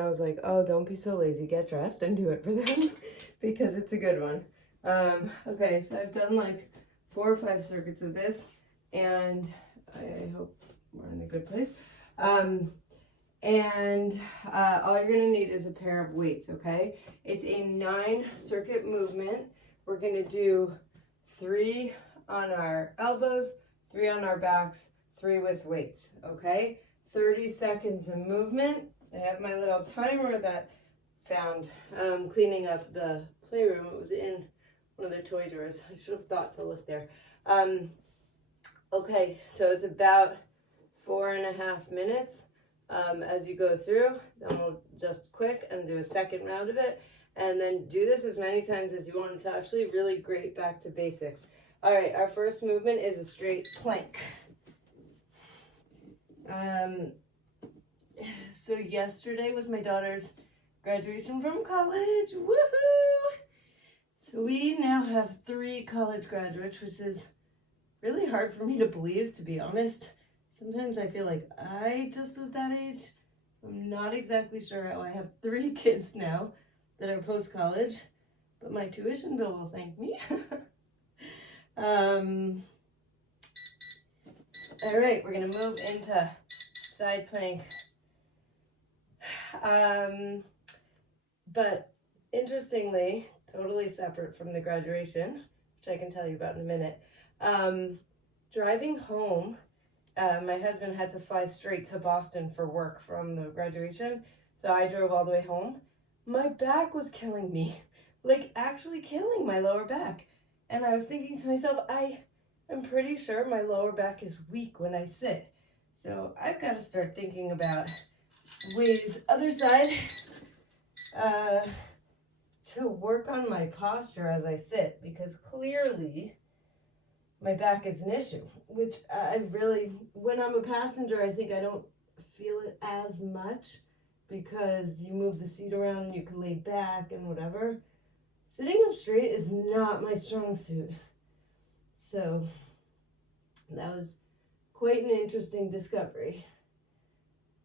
I was like, oh, don't be so lazy, get dressed and do it for them because it's a good one. Okay, so I've done like 4 or 5 circuits of this, and I hope we're in a good place. All you're gonna need is a pair of weights, okay? It's a 9 circuit movement. We're gonna do 3 on our elbows, 3 on our backs, 3 with weights, okay? 30 seconds of movement. I have my little timer that found cleaning up the playroom. It was in one of the toy drawers. I should have thought to look there. Okay, so it's about 4.5 minutes as you go through. Then we'll just quick and do a second round of it. And then do this as many times as you want. It's actually really great back to basics. All right, our first movement is a straight plank. So yesterday was my daughter's graduation from college. Woohoo! So we now have 3 college graduates, which is really hard for me to believe, to be honest. Sometimes I feel like I just was that age. So I'm not exactly sure how I have 3 kids now that are post-college, but my tuition bill will thank me. All right, we're gonna move into side plank. But interestingly, totally separate from the graduation, which I can tell you about in a minute. Driving home, my husband had to fly straight to Boston for work from the graduation, so I drove all the way home. My back was killing me, like actually killing my lower back. And I was thinking to myself, I'm pretty sure my lower back is weak when I sit. So I've got to start thinking about ways, other side, to work on my posture as I sit, because clearly my back is an issue, which I really, when I'm a passenger, I think I don't feel it as much because you move the seat around and you can lay back and whatever. Sitting up straight is not my strong suit. So that was quite an interesting discovery.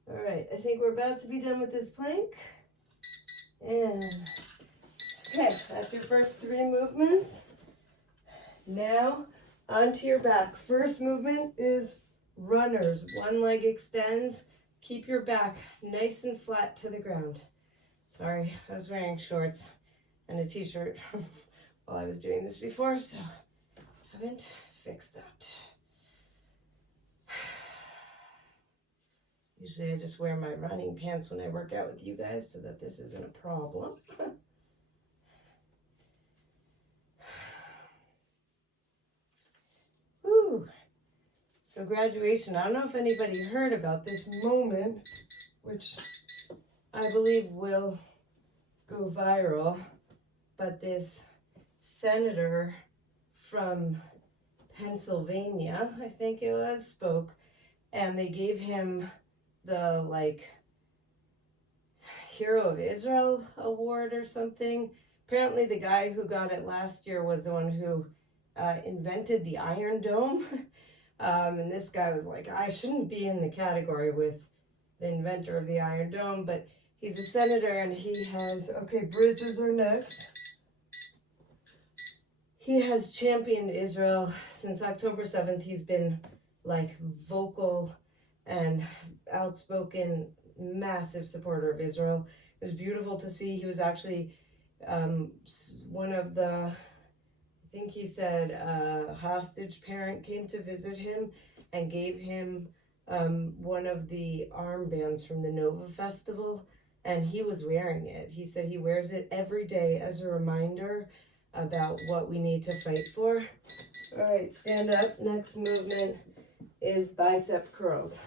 All right, I think we're about to be done with this plank. And okay, that's your first 3 movements. Now onto your back. First movement is runners. One leg extends. Keep your back nice and flat to the ground. Sorry, I was wearing shorts and a t-shirt while I was doing this before, so haven't fixed that. Usually I just wear my running pants when I work out with you guys so that this isn't a problem. Whew. So graduation, I don't know if anybody heard about this moment, which I believe will go viral, but this senator from Pennsylvania, I think it was, spoke, and they gave him the Hero of Israel award or something. Apparently the guy who got it last year was the one who invented the Iron Dome. And this guy was like, I shouldn't be in the category with the inventor of the Iron Dome, but he's a senator and he has, okay, bridges are next. He has championed Israel since October 7th. He's been like vocal and outspoken, massive supporter of Israel. It was beautiful to see. He was actually one of the, I think he said a hostage parent came to visit him and gave him one of the armbands from the Nova Festival, and he was wearing it. He said he wears it every day as a reminder about what we need to fight for. All right, stand up. Next movement is bicep curls.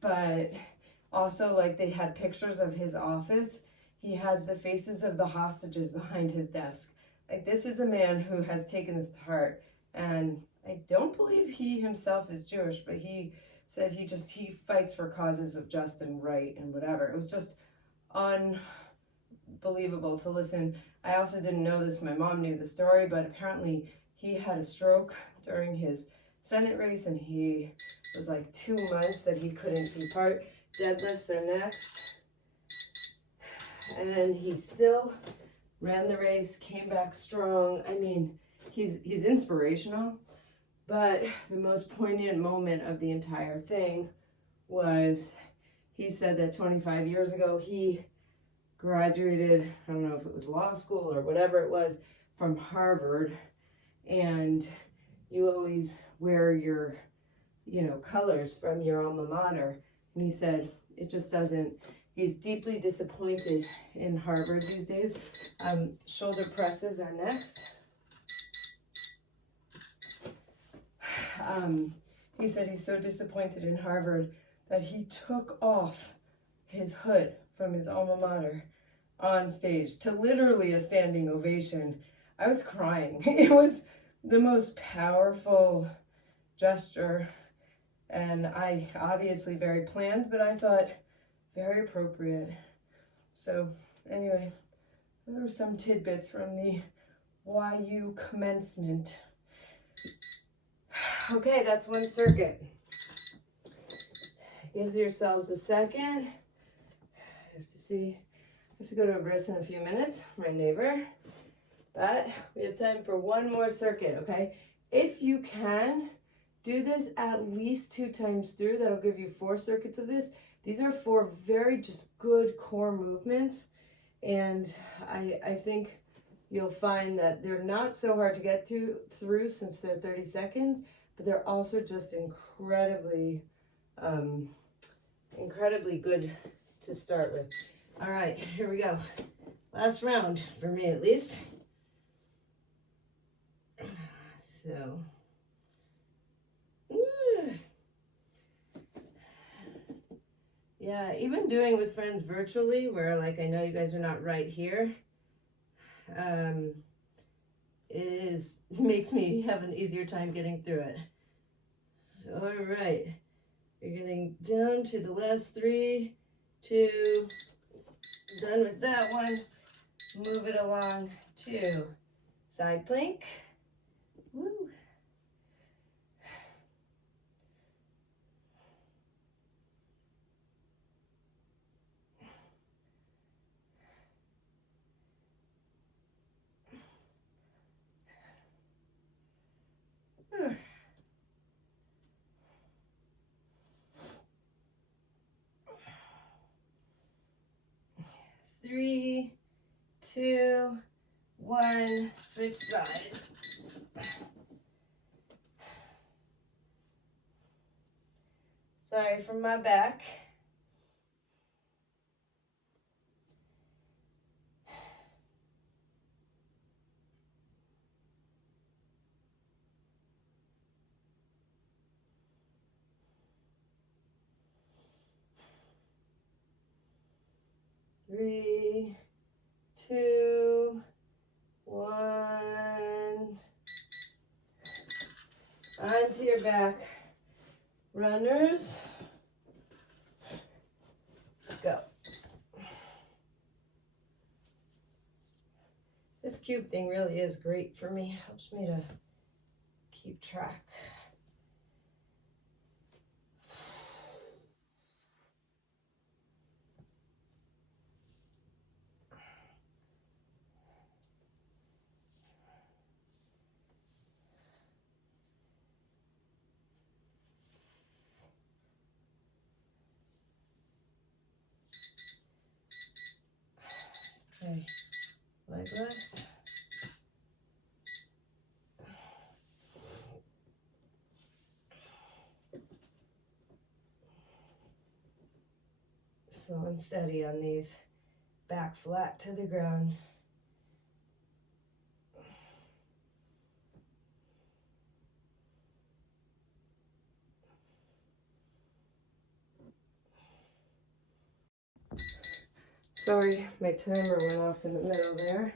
But also, like, they had pictures of his office. He has the faces of the hostages behind his desk. Like, this is a man who has taken this to heart. And I don't believe he himself is Jewish, but he said he fights for causes of just and right and whatever. It was just unbelievable to listen. I also didn't know this. My mom knew the story, but apparently he had a stroke during his Senate race, and he was like 2 months that he couldn't be part. Deadlifts are next. And he still ran the race, came back strong. I mean, he's inspirational, but the most poignant moment of the entire thing was he said that 25 years ago he graduated, I don't know if it was law school or whatever it was, from Harvard, and you always wear your, colors from your alma mater. And he said it just doesn't, he's deeply disappointed in Harvard these days. Shoulder presses are next. He said he's so disappointed in Harvard that he took off his hood from his alma mater on stage to literally a standing ovation. I was crying. It was the most powerful gesture, and I obviously very planned, but I thought very appropriate. So anyway, there were some tidbits from the YU commencement. Okay, that's one circuit. Give yourselves a second. I have to go to a bris in a few minutes, my neighbor. But we have time for one more circuit, okay? If you can, do this at least 2 times through. That'll give you 4 circuits of this. These are 4 very just good core movements. And I think you'll find that they're not so hard to get through since they're 30 seconds, but they're also just incredibly good to start with. All right, here we go. Last round, for me at least. So, yeah, even doing with friends virtually, where like I know you guys are not right here, it makes me have an easier time getting through it. All right, you're getting down to the last 3, 2, done with that one. Move it along to side plank. Woo. Three, 2, 1, switch sides. Sorry for my back. Three, 2, 1. Onto your back. Runners. Go. This cube thing really is great for me. Helps me to keep track. Okay, leg lifts. Slow and steady on these, back flat to the ground. Sorry, my timer went off in the middle there.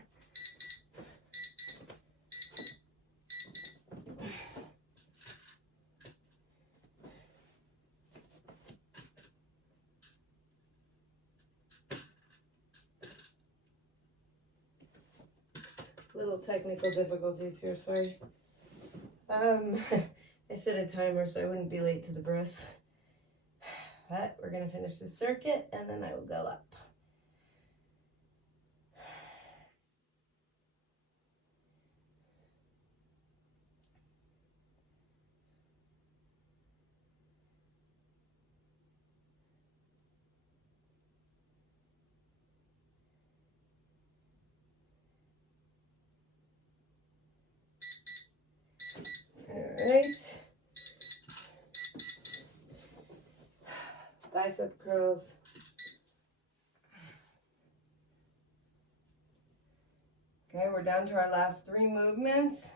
Little technical difficulties here, sorry. I set a timer so I wouldn't be late to the bris. but we're gonna finish the circuit and then I will go up. All right. Bicep curls. Okay, we're down to our last 3 movements.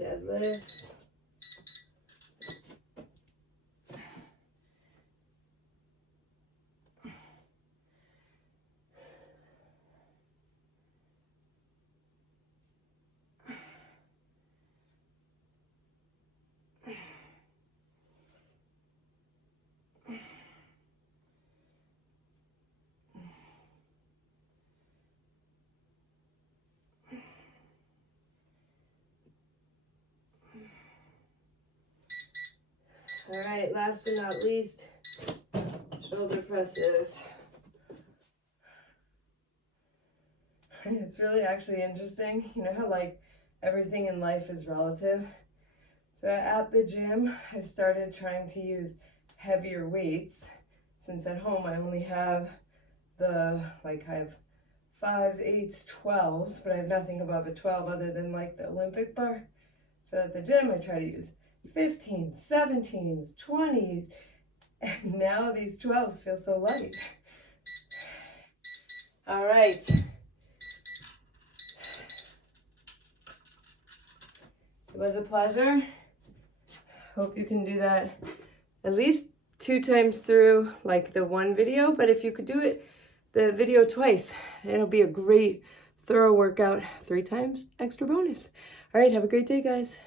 Deadlifts. All right, last but not least, shoulder presses. It's really actually interesting, you know how like everything in life is relative. So at the gym, I've started trying to use heavier weights, since at home I only have I have 5s, 8s, 12s, but I have nothing above a 12 other than like the Olympic bar. So at the gym, I try to use 15s, 17s, 20s, and now these 12s feel so light. All right. It was a pleasure. Hope you can do that at least 2 times through like the one video, but if you could do it the video twice, it'll be a great thorough workout. 3 times extra bonus. All right, have a great day, guys.